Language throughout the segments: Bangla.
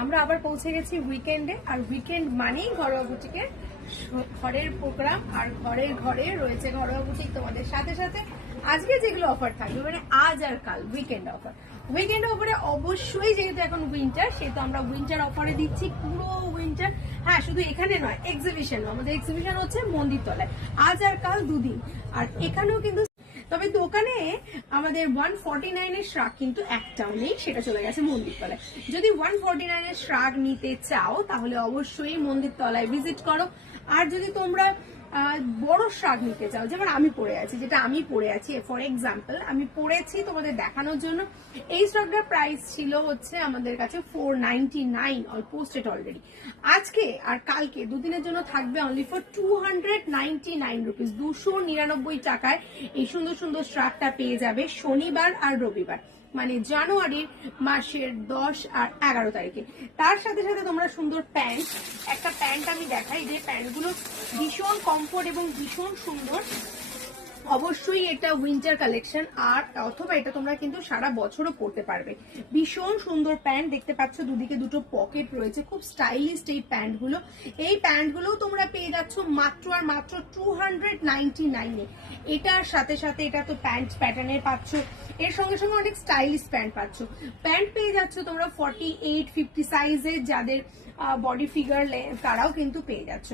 আমরা আবার পৌঁছে গেছি উইকেন্ডে, আর উইকেন্ড মানেই ঘরোয়া বুটিকের ঘরের প্রোগ্রাম, আর ঘরে রয়েছে ঘরোয়া বুটিক তোমাদের সাথে সাথে। আজকে যেগুলো অফার থাকবে মানে আজ আর কাল উইকেন্ড অফার, উইকেন্ড অফারে অবশ্যই যেহেতু এখন উইন্টার সেহেতু আমরা উইন্টার অফারে দিচ্ছি পুরো উইন্টার। হ্যাঁ, শুধু এখানে নয়, এক্সিবিশন, আমাদের এক্সিবিশন হচ্ছে মন্দির তলায় আজ আর কাল দুদিন। আর এখানেও কিন্তু, তবে দোকানে আমাদের 149 এর শ্রাগ কিন্তু একটাও নেই, সেটা চলে গেছে মন্দির তলায়। যদি 149 এর শ্রাগ নিতে চাও তাহলে অবশ্যই মন্দির তলায় ভিজিট করো। আর যদি তোমরা বড় শ্রাগ নিতে চাও, যেমন আমি পরে আছি, যেটা আমি পরে আছি ফর এক্সাম্পল আমি পরেছি তোমাদের দেখানোর জন্য, এই শ্রাগটার প্রাইস ছিল হচ্ছে আমাদের কাছে 499, অল পোস্টেড অলরেডি। আজকে আর কালকে দুদিনের জন্য থাকবে অনলি ফর 299 রুপিস, 299 টাকায় এই সুন্দর সুন্দর শ্রাগটা পেয়ে যাবে শনিবার আর রবিবার, মানে জানুয়ারির মাসের 10 আর 11 তারিখে। তার সাথে সাথে তোমরা সুন্দর প্যান্ট, একটা প্যান্ট আমি দেখাই, যে প্যান্টগুলো ভীষণ কমফোর্ট এবং ভীষণ সুন্দর। অবশ্যই এটা উইন্টার কালেকশন, আর অথবা এটা তোমরা কিন্তু সারা বছরও পরতে পারবে। ভীষণ সুন্দর প্যান্ট দেখতে পাচ্ছ, দুদিকে দুটো পকেট রয়েছে, খুব স্টাইলিশ এই প্যান্টগুলো। এই প্যান্টগুলোও তোমরা পেয়ে যাচ্ছ মাত্র আর মাত্র 299 এ। এটার সাথে সাথে এটা তো প্যান্ট প্যাটার্নের পাচ্ছ, এর সঙ্গে সঙ্গে অনেক স্টাইলিশ প্যান্ট পাচ্ছ। প্যান্ট পেয়ে যাচ্ছ তোমরা 48-50 সাইজের, যাদের বডি ফিগার তারাও কিন্তু পেয়ে যাচ্ছ।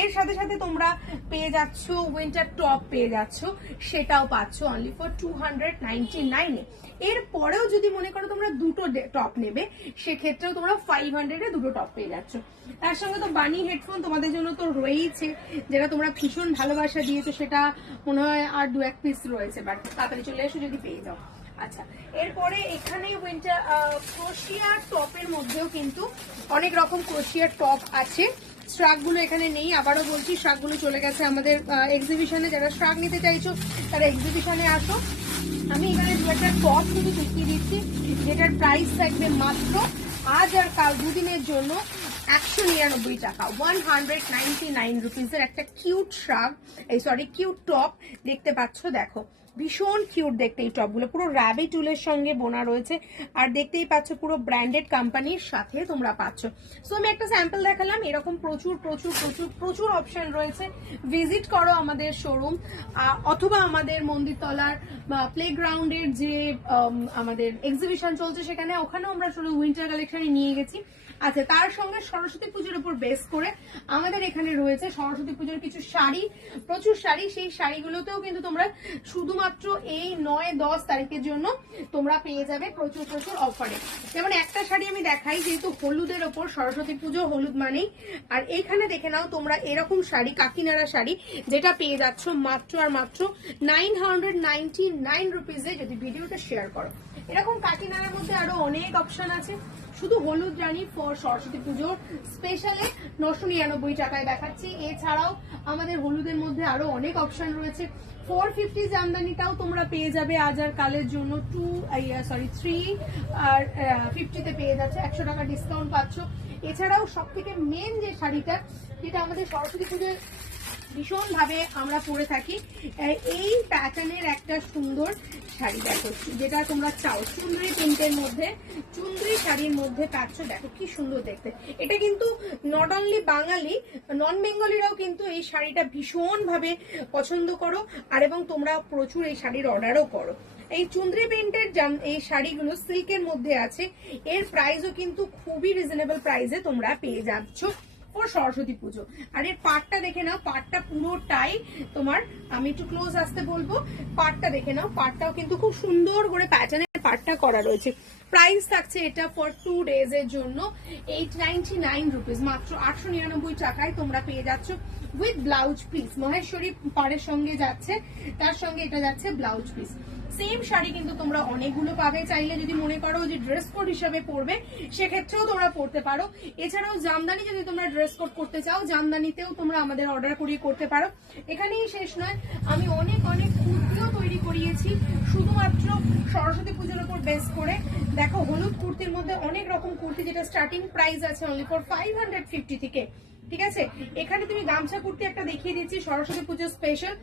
এর সাথে সাথে তোমরা পেয়ে যাচ্ছ উইন্টার টপ পেয়ে যাচ্ছ, সেটাও পাচ্ছ অনলি ফর 299 এ। এর পরেও যদি মনে করো তোমরা দুটো টপ নেবে, সেক্ষেত্রেও তোমরা 500 এ দুটো টপ পেয়ে যাচ্ছ। তার সঙ্গে তো বানি হেডফোন তোমাদের জন্য তো রয়েইছে, যেটা তোমরা ভীষণ ভালোবাসা দিয়েছো, সেটা মনে হয় আর 2-1 পিস রয়েছে, বাট তাড়াতাড়ি চলে এসো যদি পেয়ে যাও। আচ্ছা, এরপরে এখানে উইন্টার ক্রোশিয়ার টপের মধ্যেও কিন্তু অনেক রকম ক্রোশিয়ার টপ আছে। শ্রাগগুলো এখানে নেই, আবারও বলছি শ্রাগগুলো চলে গেছে আমাদের এক্সিবিশনে। যারা শ্রাগ নিতে চাইছো তারা এক্সিবিশনে আসো। আমি এখানে দু একটা টপ কিন্তু দেখিয়ে দিচ্ছি, যেটার প্রাইস থাকবে মাত্র আজ আর কাল দুদিনের জন্য 199 টাকা, 199 রুপিসের একটা কিউট শ্রাগ, কিউট টপ দেখতে পাচ্ছ। দেখো ভীষণ কিউট দেখতে এই টপগুলো, পুরো র্যাবিট উলের সঙ্গে বোনা রয়েছে, আর দেখতেই পাচ্ছ পুরো ব্র্যান্ডেড কোম্পানির সাথে তোমরা পাচ্ছ। সো আমি একটা স্যাম্পল দেখালাম, এরকম প্রচুর প্রচুর প্রচুর প্রচুর অপশন রয়েছে। ভিজিট করো আমাদের শোরুম, অথবা আমাদের মন্দিরতলার প্লেগ্রাউন্ডের যে আমাদের এক্সিবিশন চলছে সেখানে, ওখানেও আমরা শুধু উইন্টার কালেকশনে নিয়ে গেছি। আচ্ছা, তার সঙ্গে সরস্বতী পুজোর উপর বেস করে আমাদের এখানে রয়েছে সরস্বতী পুজোর কিছু শাড়ি, প্রচুর শাড়ি। সেই শাড়িগুলোতেও কিন্তু তোমরা শুধুমাত্র এই 9-10 তারিখের জন্য তোমরা পেয়ে যাবে প্রচুর প্রচুর অফারে। যেমন একটা শাড়ি আমি দেখাই, যেহেতু হলুদের ওপর, সরস্বতী পুজো হলুদ মানেই। আর এইখানে দেখে নাও তোমরা এরকম শাড়ি, কাকিনাড়া শাড়ি, যেটা পেয়ে যাচ্ছ মাত্র আর মাত্র 999 রুপিসে, যদি ভিডিওটা শেয়ার করো। এরকম কাকিনাড়ার মধ্যে আরো অনেক অপশন আছে। শুধু হলুদ রানী ফর সরস্বতী পুজোর স্পেশালে 999 টাকায় দেখাচ্ছি। এছাড়াও আমাদের হলুদের মধ্যে আরো অনেক অপশন রয়েছে। 450 জামদানিটাও তোমরা পেয়ে যাবে আজ আর কালের জন্য 3 আর 50 তে পেয়ে যাচ্ছে, 100 টাকা ডিসকাউন্ট পাচ্ছ। এছাড়াও সব থেকে মেন যে শাড়িটা, যেটা আমাদের সরস্বতী পুজোর ভীষণ ভাবে আমরা পরে থাকি, এই প্যাটার্নের একটা সুন্দর শাড়ি দেখো, যেটা তোমরা চাও চুনরি প্রিন্টের মধ্যে, চুনরি শাড়ির মধ্যে পাচ্ছ। দেখো কি সুন্দর দেখতে। এটা কিন্তু নট অনলি বাঙালি, নন বেঙ্গলিরাও কিন্তু এই শাড়িটা ভীষণ ভাবে পছন্দ করো, আর এবং তোমরা প্রচুর এই শাড়ির অর্ডারও করো। এই চুনরি প্রিন্টের এই শাড়িগুলো সিল্কের মধ্যে আছে, এর প্রাইসও কিন্তু খুবই রিজনেবল প্রাইসে তোমরা পেয়ে যাচ্ছ সরস্বতী পুজো। আর এর পাটটা দেখে নাও, পাটটা পুরোটাই তোমার, আমি একটু ক্লোজ আসতে বলবো, পাটটা দেখে নাও, পাটটাও কিন্তু খুব সুন্দর করে প্যাটার্নের পাটটা করা রয়েছে। প্রাইস থাকছে এটা ফর 2 ডেজ এর জন্য 899 রুপিস, মাত্র 899 টাকায় তোমরা পেয়ে যাচ্ছ উইথ ব্লাউজ পিস। মহেশ্বরী পাড়ের সঙ্গে যাচ্ছে, তার সঙ্গে এটা যাচ্ছে ব্লাউজ পিস। সেম শাড়ি কিন্তু তোমরা অনেকগুলো পাবে, চাইলে যদি মনে করো যে ড্রেস কোড হিসাবে পরবে সেক্ষেত্রেও তোমরা পরতে পারো। এছাড়াও জামদানি যদি তোমরা ড্রেস কোড করতে চাও, জামদানিতেও তোমরা আমাদের অর্ডার করিয়ে করতে পারো। এখানেই শেষ নয়, আমি অনেক অনেক কুর্তিও তৈরি করিয়েছি শুধুমাত্র সরস্বতী পুজোর উপর বেস করে। দেখো হলুদ কুর্তির মধ্যে অনেক রকম কুর্তি, যেটা স্টার্টিং প্রাইস আছে অনলি ফর 550 থেকে, ঠিক আছে। এখানে তুমি গামছা কুর্তি একটা দেখিয়ে দিচ্ছি সরস্বতী পুজো স্পেশাল,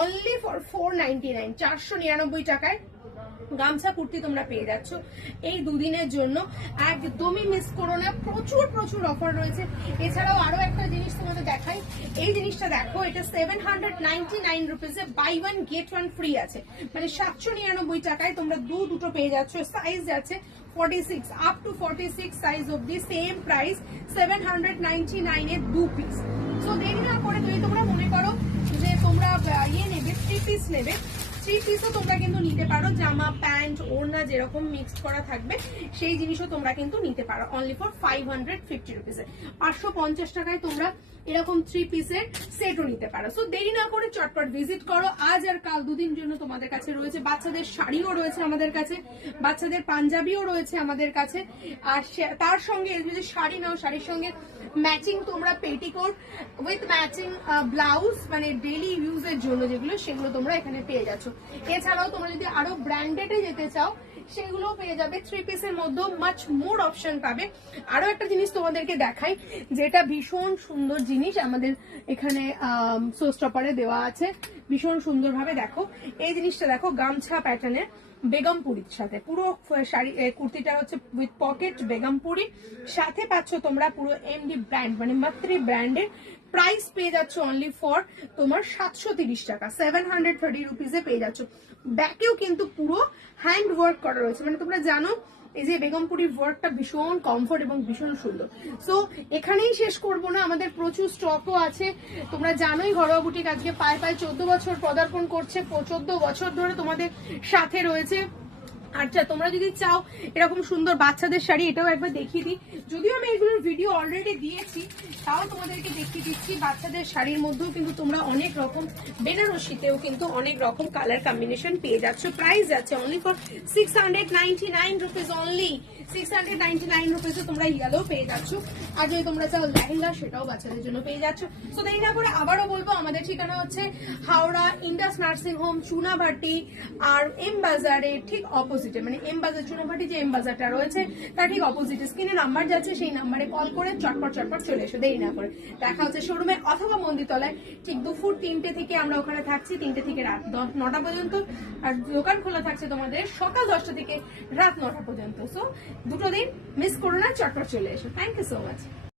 অনলি ফর 499, 499 টাকায় গামছা কুর্তি তোমরা পেয়ে যাচ্ছ এই দুদিনের জন্য, একদমই মিস করো না, প্রচুর প্রচুর অফার রয়েছে। এছাড়াও আরো একটা জিনিস তোমাদের দেখাই, এই জিনিসটা দেখো, এটা 799 রুপিসে buy one get one free আছে, মানে 799 টাকায় তোমরা দুটো পেয়ে যাচ্ছ। সাইজ যাচ্ছে 46 up to 46 size of the same price 799 এর 2 পিস। সো দেরি না করে যদি তোমরা মনে করো যে তোমরা নেবে 3 পিস নেবে, 3 পিসও তোমরা কিন্তু নিতে পারো, জামা প্যান্ট ওড়না যেরকম মিক্সড করা থাকবে সেই জিনিসও তোমরা কিন্তু নিতে পারো অনলি ফর 550 রুপিসে। 550 টাকায় তোমরা এরকম 3 পিসের সেটও নিতে পারো। সো দেরি না করে চটপট ভিজিট করো। আজ আর কাল দুদিন জন্য তোমাদের কাছে রয়েছে, বাচ্চাদের শাড়িও রয়েছে আমাদের কাছে, বাচ্চাদের পাঞ্জাবিও রয়েছে আমাদের কাছে, আর তার সঙ্গে যদি শাড়ি নাও শাড়ির সঙ্গে ম্যাচিং তোমরা পেটিকোট উইথ ম্যাচিং ব্লাউজ, মানে ডেইলি ইউজের জন্য যেগুলো, সেগুলো তোমরা এখানে পেয়ে যাচ্ছ। এছাড়াও তোমরা যদি আরো ব্র্যান্ডেডে যেতে চাও সেগুলো পেয়ে যাবে, 3 পিসের মধ্যেও মাচ মোর অপশন পাবে। আরো একটা জিনিস তোমাদেরকে দেখাই, যেটা ভীষণ সুন্দর জিনিস আমাদের এখানে শো স্টপারে দেওয়া আছে, ভীষণ সুন্দরভাবে দেখো এই জিনিসটা দেখো, গামছা প্যাটার্নের বেগমপুরির সাথে পুরো শাড়ি কুর্তিটা হচ্ছে উইথ পকেট বেগমপুরি, সাথে পাচ্ছ তোমরা পুরো এমডি ব্র্যান্ড মানে মাত্রি ব্র্যান্ডের। প্রাইস পেয়ে যাচ্ছ অনলি ফর তোমার 730 টাকা, 730 রুপিসে পেয়ে যাচ্ছ। ব্যাকেও কিন্তু পুরো হ্যান্ড ওয়ার্ক করা রয়েছে, মানে তোমরা জানো এই যে বেগমপুরি ওয়ার্কটা ভীষণ কমফোর্ট এবং ভীষণ সুন্দর। সো এখানেই শেষ করবো না, আমাদের প্রচুর স্টকও আছে। তোমরা জানোই ঘরোয়া বুটিক আজকে পায়ে 14 বছর পদার্পণ করছে, 14 বছর ধরে তোমাদের সাথে রয়েছে। আচ্ছা, তোমরা যদি চাও এরকম সুন্দর বাচ্চাদের শাড়ি, এটাও একবার দেখিয়ে দিই, যদিও আমি এগুলোর ভিডিও অলরেডি দিয়েছি, তাও তোমাদেরকে দেখিয়ে দিচ্ছি। বাচ্চাদের শাড়ির মধ্যেও কিন্তু তোমরা অনেক রকম, বেনারসিতেও কিন্তু অনেক রকম কালার কম্বিনেশন পেয়ে যাচ্ছ। প্রাইস যাচ্ছে অনলি ফর 699 রুপিস, অনলি 699 রুপিসে তোমরা ইয়েলো পেয়ে যাচ্ছ। আর যদি তোমরা চাও লেহেঙ্গা, সেটাও বাচ্চাদের জন্য পেয়ে যাচ্ছ। তো দেরি না করে আবারও বলবো, আমাদের ঠিকানা হচ্ছে হাওড়া ইন্ডাস নার্সিং হোম, চুনাভাটি আর এম বাজারের ঠিক অপোজিটে, মানে এম বাজার চুনাভাটি যে এম বাজারটা রয়েছে তার ঠিক অপোজিটে স্ক্রিনে নাম্বার যাচ্ছে, সেই নাম্বারে কল করে চটপট চলে এসো, দেরি না করে। দেখা হচ্ছে শোরুমে অথবা মন্দিরতলায় ঠিক দুপুর 3টে থেকে আমরা ওখানে থাকছি, 3টে থেকে রাত 9টা পর্যন্ত। আর দোকান খোলা থাকছে তোমাদের সকাল 10টা থেকে রাত 9টা পর্যন্ত। সো দুটো দিন মিস করো না, চটপট চলে এসো। Thank you so much.